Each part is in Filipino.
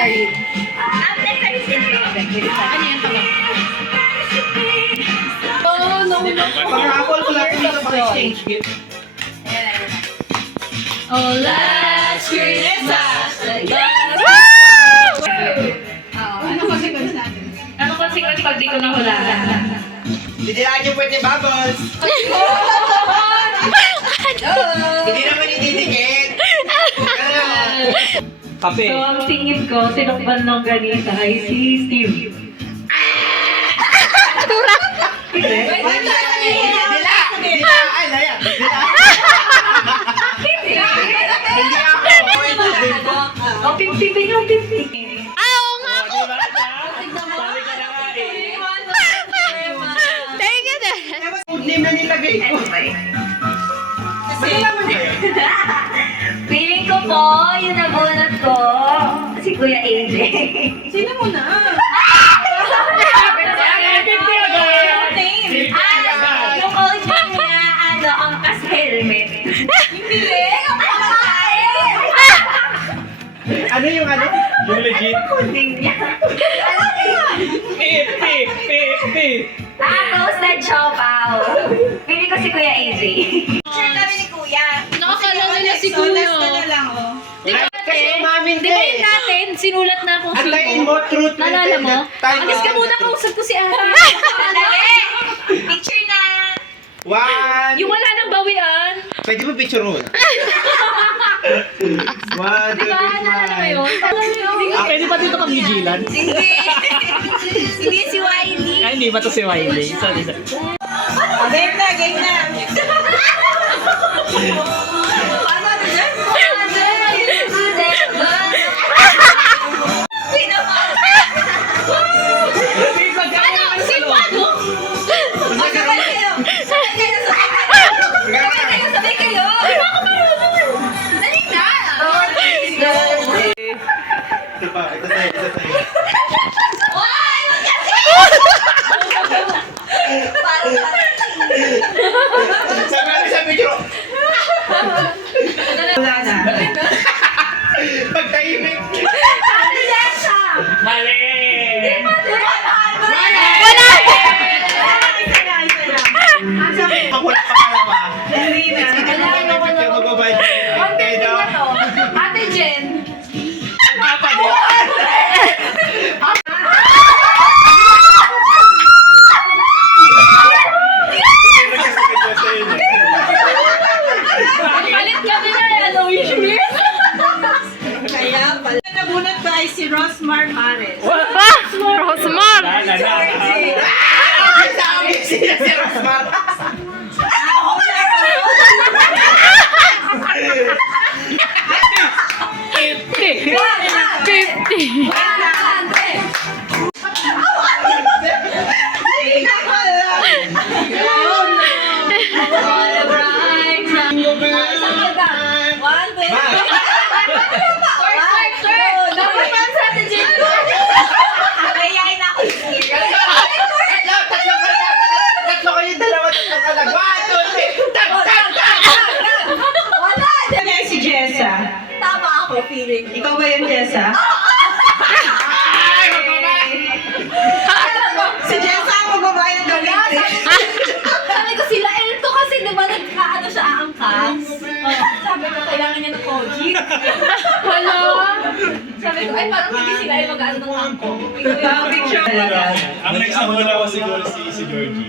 nectarine. Nectarine din. Ano yan pala? Oh, no. Pag-raffle ko lang dito sa exchange gift. Oh, last Christmas. Ano consequence natin? Ano consequence pag di ko nahulaan? Hindi lang yung pwede bubbles. Hindi naman ididikit. Kape. So, ang tingin ko, sinukban ng ganita ay si Steve. O, pipipin yung pipipin. Oo nga ako. Thank you din. Food name na nilagay ko. Feeling ko po, yung nabunot ko, si Kuya AJ. Sino mo na? Yung coach niya, ang kas helmet. Hindi, ang pamakain. Ano yung ano? Yung legit. Kunding niya. Roasted chopaw. Pili ko si Kuya AJ. Sure kami ni Kuya. Nakakalala na si Kuya. na lang, oh. Kasi umamin Di ka ba yun natin, sinulat na akong Antayin mo, truth. Naalala mo? Time Alis ka out. muna, kausap ko si ate. Dali! Picture na! One. Yung wala nang bawian. Pwede mo picture mo? One, Di two, ba? three, Naalala mo yun? Pwede ba dito kami gilan? Hindi! Hindi si Wiley. Ay, hindi ba to si Wiley? Sorry. Game na, game na! Paano na dyan? Ano? Sino ano? Sabay kayo! Sabay kayo! Sabay kayo! Sabay kayo! Dali na! Ito pa, ito sa'yo, ito sa'yo. Why? Wag kasi! Parang Sabi sa picture. wala na. Pagtahimik. Ano yan siya? Mali! Wala! Isa na, isa na. Ang sabi, Ako wala pa kalawa. dali na. Sige, picture magbabayad. Okay, daw. Ate Jen. Palit kami na ano, wish me. Kaya pala. Nabunot ba ay si Rosmar Mares? Rosmar! Sabi sila si Rosmar. Ako na! 50! Tatlo kayo, dalawa, tatlong kalag. One, two, three. Tag, tag, tag. Si Jessa. Tama ako, feeling. Ikaw ba yun, Jessa? Ay, magbabay. Si Jessa ang magbabayad ng Sabi ko sila Elto kasi di ba nagkaano siya aangkas? Sabi ko kailangan niya ng koji. Wala. Sabi ko ay parang hindi sila ay mag-ano ng angko. Picture talaga. Ang next na wala ko siguro si Georgie.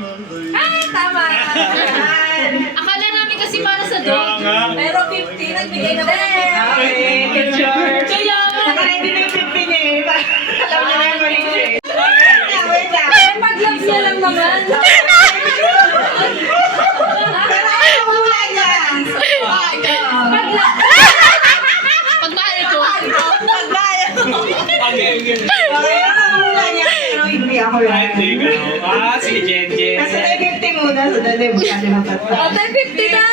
Ay, tama. Akala namin kasi para sa dog. Kaya nga. Pero 50 nagbigay na ba ng 50? Okay, picture. Kaya Naka-ready na yung 15 eh. Alam niyo na yung mali siya eh. Wait lang. pag-love niya lang naman. Pero ayaw mo muna niya. Pagmahal ko. Pagbayan. Okay. Okay, ako muna niya. Pero hindi ako Ay, lang. hindi ka. Si Jenjen. Kasi tayo 50 muna. So, dali mo kasi natatapos. Ate, 50 na.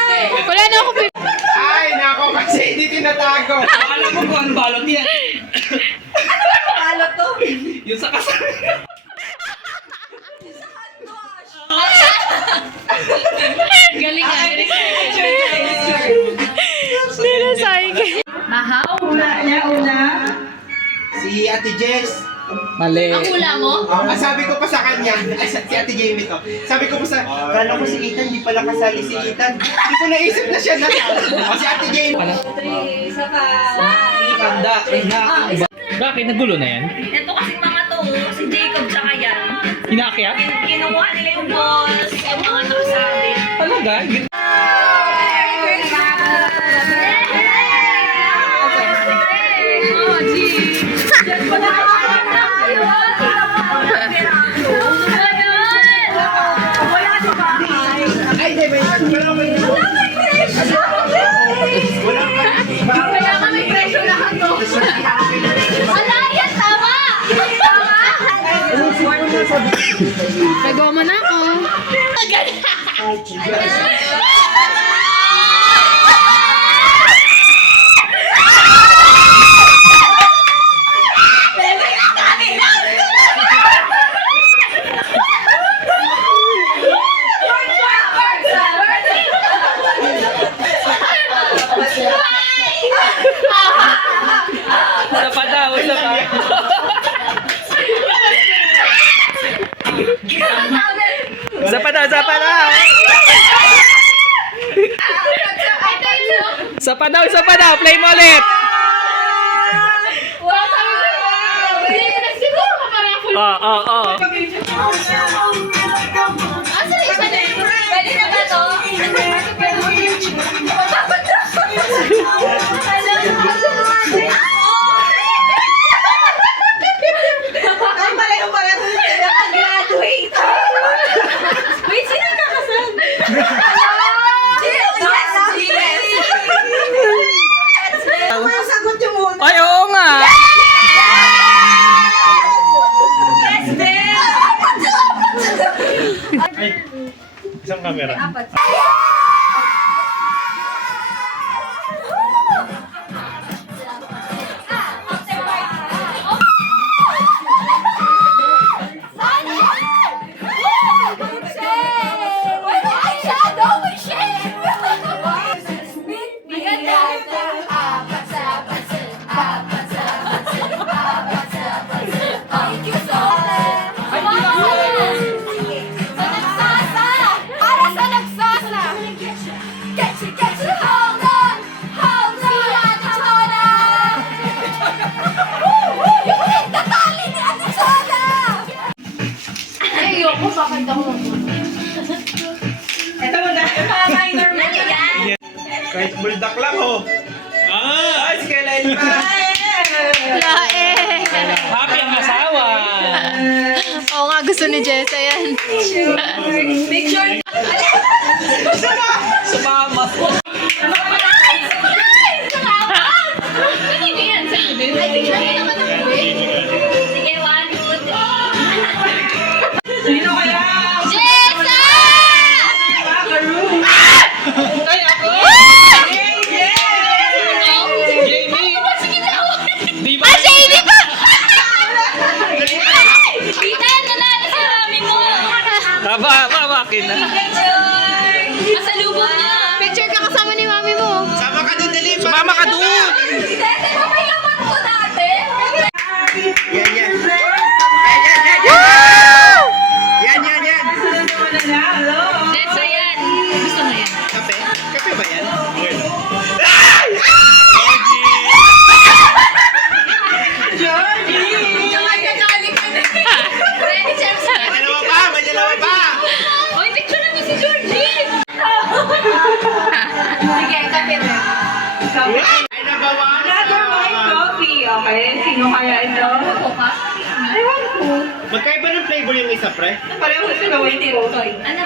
Wala na ako 50. Ay, nako, kasi hindi tinatago. Alam mo kung ano balot yan. Paano to? Yung sa kasal. Galing nga. Picture tayo, picture. Hindi na sayo. Mahaw. Una niya, una. Si Si Ate Jess. Mali. Ang hula mo? Sabi ko pa sa kanya, si Ate Jamie to. Sabi ko pa sa, kala ko si Ethan, di pala kasali si Ethan. Hindi ko naisip na siya na. Si Ate Jamie. 3, isa pa. Tanda. Bakit? Nagulo na yan? Ito kasing mga to, si Jacob tsaka yan. Hinakya? Kinuha nila yung balls, yung mga nakasabi. Talaga? Ay, di ba? Wala pa. Kaya kami presyo lahat to. Wala yan, tama! Nagawa mo na ako. Isa pa daw, isa pa. Isa pa daw, isa pa daw. Isa pa daw, isa pa daw. Play mo ulit. Oo. Pwede na ba to? Ay, pareho pala ito sila graduate. Wait, sino yung kakasal? Yes! Ano yung sagot yung muna? Ay, oo nga. Yes, Ben! Isang camera. Ito muna. Minor na yan! Kahit buldak lang, oh. Ay, si Kailan pa. Lae. Happy ang asawa. Oo nga, gusto ni Jessa yan. Picture! Sumama. Kanino yan? Sa'yo din? Ay, tignan mo naman ang wig. Sige, 1, 2, 3. Sino kaya? Jessa! Macaroon. Ay, ako. Jamie. Di ba? Jamie pa! Ethan, nanalo sa mami mo! Mabakin na. Masalubong niya! Picture ka kasama ni mami mo. Sama ka doon, dali. Sumama ka doon. Tete, may laman ko dati! Yan, yan. Yan. Sunod mo na na. Hello. Jessa yan. Gusto mo yan. Kape? Kape ba yan? Okay. Georgie. Nakakakali ka na. Ready, Chelsea? May dalawa pa. Uy, picture na mo si Georgie! Sige, kape mo. Ay, nabawasan. Another white coffee. Okay, sino kaya ito? Ako ka? Ewan ko. Magkaiba ng flavor yung isa, pre? Pareho sila white coffee. Ano?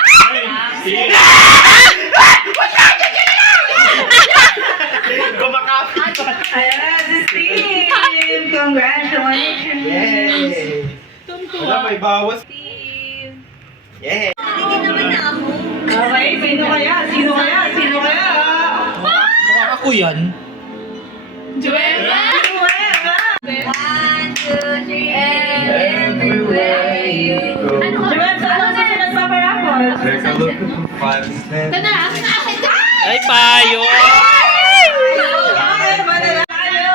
Kumakapi. Ayan, si Steve. Congratulations. Yay! Wala, may bawas. Yay! Hindi naman na ako. Okay, sino kaya? Sino kaya? Sino kaya? Mukha ako yan. Joella! Sino kaya? 1, 2, 3, everywhere you go. Ano ka? Diba, saan ang susunod pa kaya po? Take a look at the 5 steps. Ito na. Akin ka! Ay, payo. Okay, mananalo.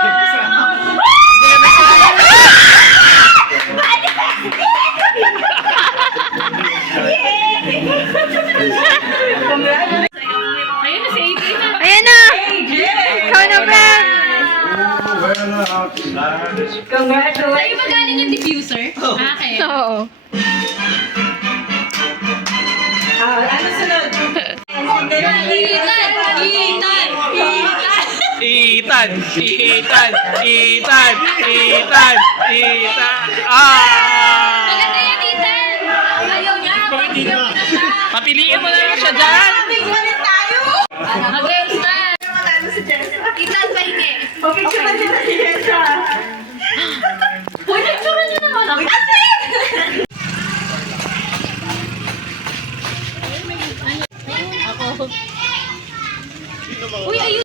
Congratulations. Sa'yo magaling yung diffuser? Okay. Oo. Ano sunod? Itan! Itan! Itan! Itan! Itan! Ah! Maganda yan, Ethan! Ayaw niya! Papiliin mo na lang siya dyan! Balik tayo. Mag-girls na! Matalo si Jessica. Ethan, pahingi! Picture na din si Jessica. Uy, picture niyo naman ako! Uy, ayun!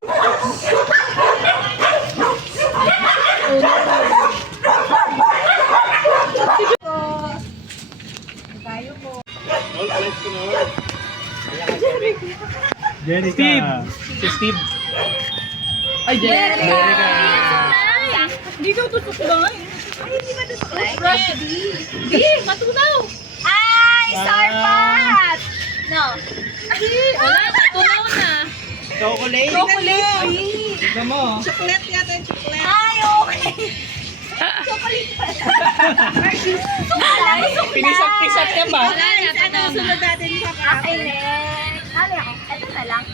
Steve! Si Steve. Ay, Jerica! Hindi daw tusok lang. Ay, hindi ba tusok lang? Hindi, matunaw. Ay, sarpat! No. Hindi, wala, natunaw na. Chocolate. Tignan mo. Chocolate yata yung chocolate. Ay, okay. Chocolate pala. Pinisap-pisap ka ba? Wala na, tunaw na. Sunod natin sa Okay, next. Ano ako? Ito na lang.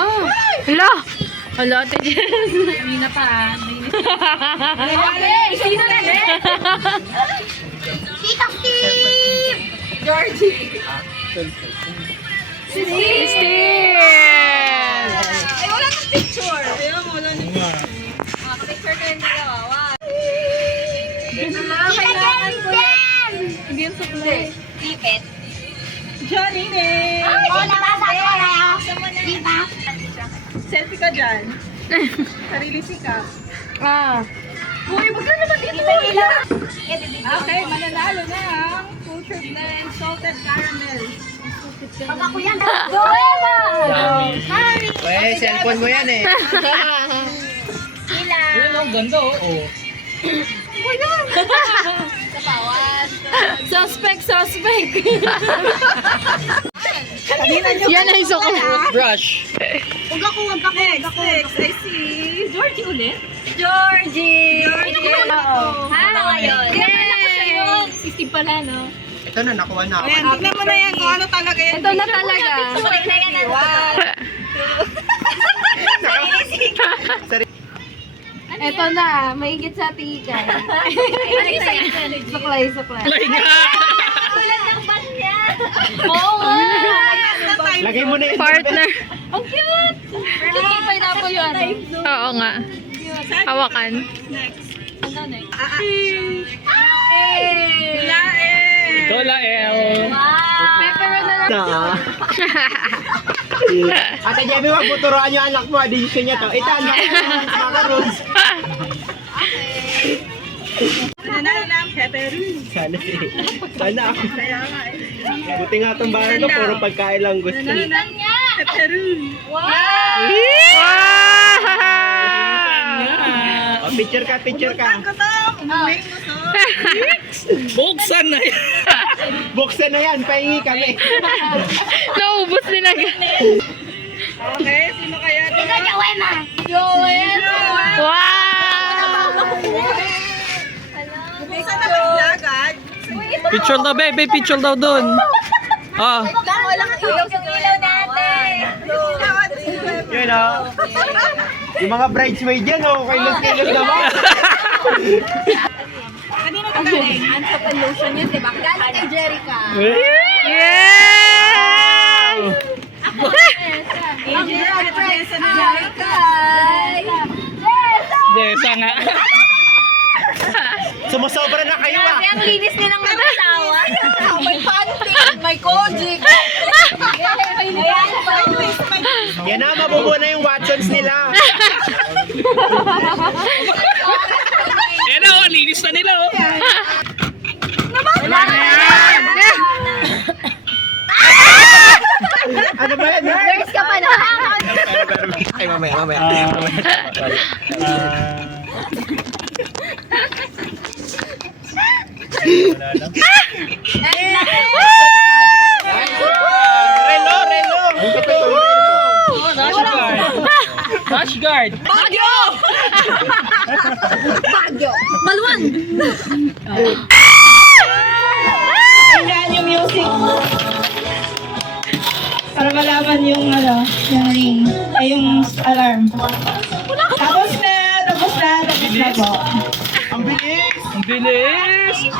Oh. Hala. Hala, Ate Jess. Kanina pa, Okay, sino na next? Tita Steve! Georgie. Steve! Ay, wala nang picture. Ayun, wala nang picture. Picture ko yung dalawa. Kailangan ko yan. Hindi yung sukle. Ipit. Johnny ne. Oh, nabasa ko na. Diba? Selfie ka dyan. Sarili sikap. Ah. Uy, magkano ba dito? Okay, mananalo na ang Culture Blend Salted Caramel. Pag ako yan, go, Eva! Yummy. Eh, cellphone mo yan eh. Sila. Ayun, ang ganda oh. Kapawas. Suspect, suspect. Kanina nyo. Yan ay sukle. Brush. Huwag ako. Next, I see. Georgie ulit? Georgie! Oo. Ano ngayon? Si Steve pala, no? Ito na, nakuha na ako. Ayan, tignan mo na yan kung ano talaga yan. Ito na talaga. Sulit na yan. Ito na. Maigit sa tigay. Suklay, suklay. Play nga! Tulad ng bus niya. Oo nga! Lagay mo na yun. Partner. Ang cute! Cute pineapple yun, ano? Oo nga. Hawakan. Ano next? Ito la, El. Pepperon na lang. Ate Jemmy, wag mo turuan yung anak mo. Addition niya to. Ito, anak mo. Macaroons. Mananalo na ang pepperoni. Sana eh. Sana ako. Kaya nga eh. Buti nga itong bahay ko, puro pagkain lang gusto. Mananalo na ang pepperoni. Wow! Oh, picture ka, picture ka. Ang katam! Umuwi mo to. Buksan na yan. Buksan na yan, pahingi kami. Naubos din agad. Okay, sino kaya to? Joel! Wow! Buksan na ba agad? Picture daw, baby. Picture daw dun. Ah. Walang ilaw yung ilaw natin. Yun o. Yung mga bridesmaid yan, oh. Kilos-kilos naman. Kanina ka galing? Anthropan lotion yun, diba? Galing kay Jerica. Yes! AJ, ano to Jessa na? Jerica! Jessa nga. Sumusobra na kayo ah. Grabe, ang linis nilang mag-asawa. May panty, may kojic. Ayan, Yan na, mabubuo na yung Watsons nila. Yan na, linis na nila oh. Wala na yan. Ano ba yan? Nurse ka pa na. Ay, mamaya. Relo. Rush guard. Rush guard. Bagyo! Bagyo. Maluwang. Ayan yung music. Para malaman yung yung ring. Ay, yung alarm. Tapos na po. Ang bilis! Ang bilis!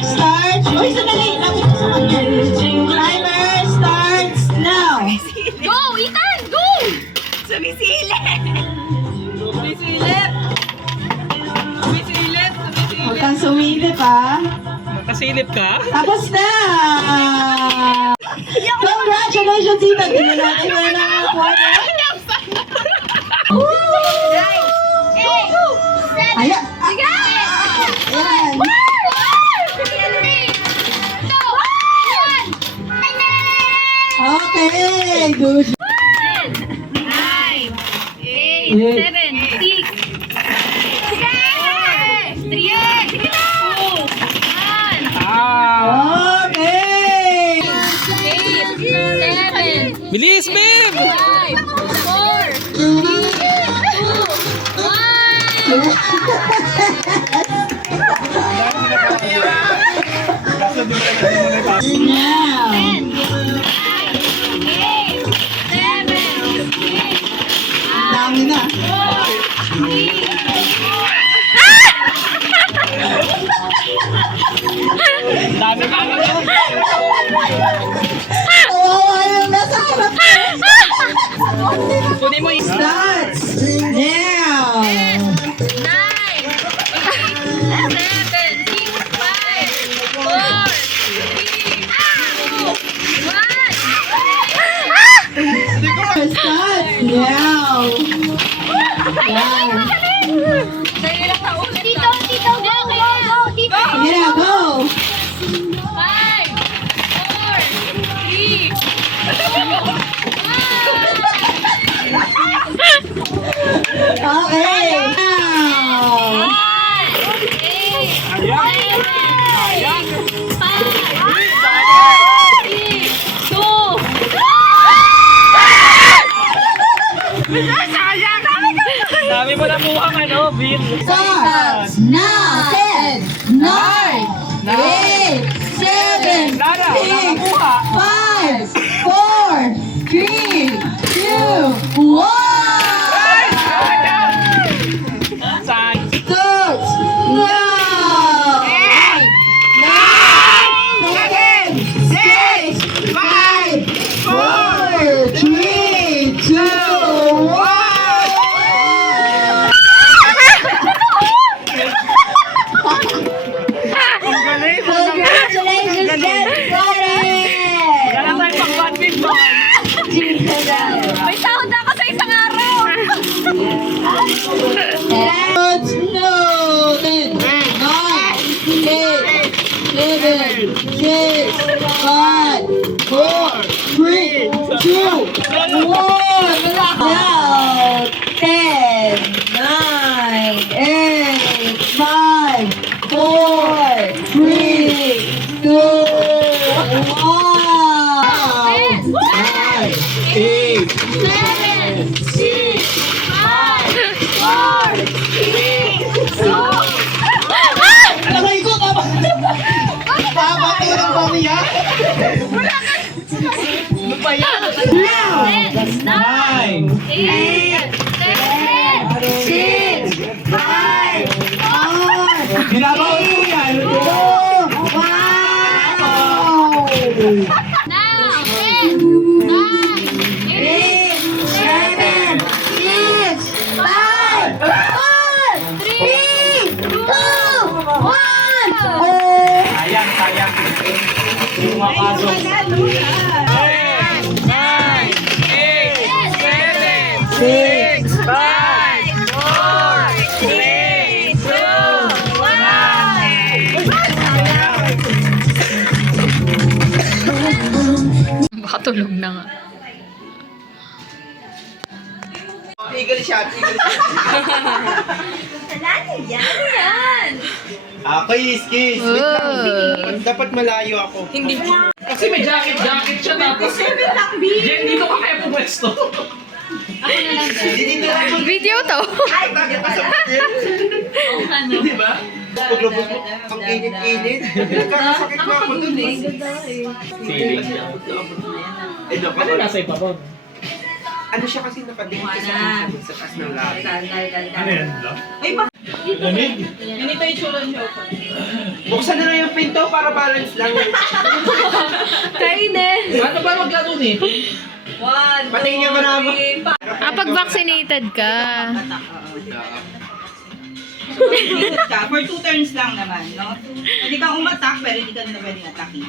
Start. Uy, sandali. Lapit ko sa kanya. Timer starts now. Go, Ethan! Go! Huwag kang sumilip, ha? Kasilip ka? Tapos na! Congratulations, Ethan! Tingnan natin mo na ang quarter. Ayan! Ayan! Okay! Good! 3, 2, 1. Okay! 8, 7, Bilis, babe! 5, 4, 3, 2, 1. Now! 10, 9, 8, 7, 6, Dami na. 5, 4, 3, Dami ka! Kawawa yung nasa harap. Kunin mo yung... Starts now! 9, 8, 7, 6, 5, 4, 3, 2, 1. Starts now! Wow! Tito, Tito, go, go, go, Tito. Yeah, go! 5, 4, 3, 2, 1. Okay! Now! 8, 7, 6, 5, 4, 3, 2, 1. Dami mo na buhang Bill. Starts now! 10, 9, 8, 7, 6, 5, 4, 3, 2, 1! Saan? Starts now! 8, 9, 7, 6, 5, 4, 3, 2, 1! Ang galing! Congratulations, get started! Wala tayo pang badminton! May sahod ako sa isang araw. Let's know! 10, 9, 8, 7, 6, 5, 4, 3, 2, 1! Now, 10, 9, 8, 5, 4, 3, 2, 1! 8, 7, 6, 5, 4, 3, 2, 1. Alamay ko, tama ko ng pamiya. Now! 10, 9, 8, 7, 6, 5, 4, Binabaw ko yan. 2, 1! now, 10, 9, 8, 7, 6, 5, 4, 3, 2, 1. sayang, sayang. Yung mga kaso. 9, 8, 7, 6, 5, 4, 3, 2, 1. Baka tulog na nga. Tigil siya, tigil siya. Yan. Kiss, kiss. Wait lang. Dapat malayo ako. Hindi. Kasi may jacket siya tapos. Jen, dito ka kaya pumwesto. Hindi na lang Video to. Ay, tagay pa sa patil. Di ba? Paglabas mo, ang init-init. Nagkakasakit na ako dun eh. Feeling. Eh, naku. Ano nasa ibabaw? Ano siya kasi nakatingin ka sa taas ng labi. Ano yan? Ay, ba? Lamig? Ganito yung tsura niyo. Buksan na lang yung pinto para balance lang. Kainis. Ano ba maglaro nito? 1, Patingin niya marama. Pag vaccinated ka. For 2 turns lang naman, no? Hindi kang umatak, pero hindi ka na pwedeng atakin.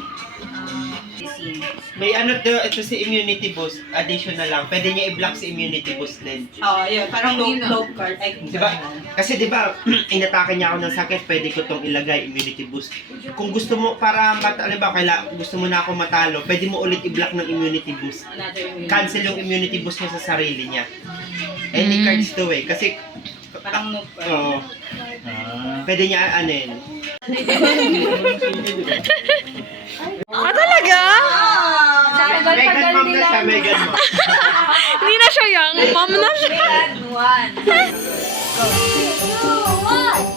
May ano to, ito si immunity boost. Additional lang. Pwede niya i-block si immunity boost din. Oo, yun. Parang low card. Ay, Diba? Kasi diba, inatake niya ako ng sakit, pwede ko tong ilagay, immunity boost. Kung gusto mo, para gusto mo na ako matalo, pwede mo ulit i-block ng immunity boost. Cancel yung immunity boost niya sa sarili niya. Any cards to eh. Kasi, Parang no card. oo. Pwede niya ano yun. Ah, talaga? Megan mom na siya, Megan mom. Hindi na siya young. Mom na siya. 1. 2, 1.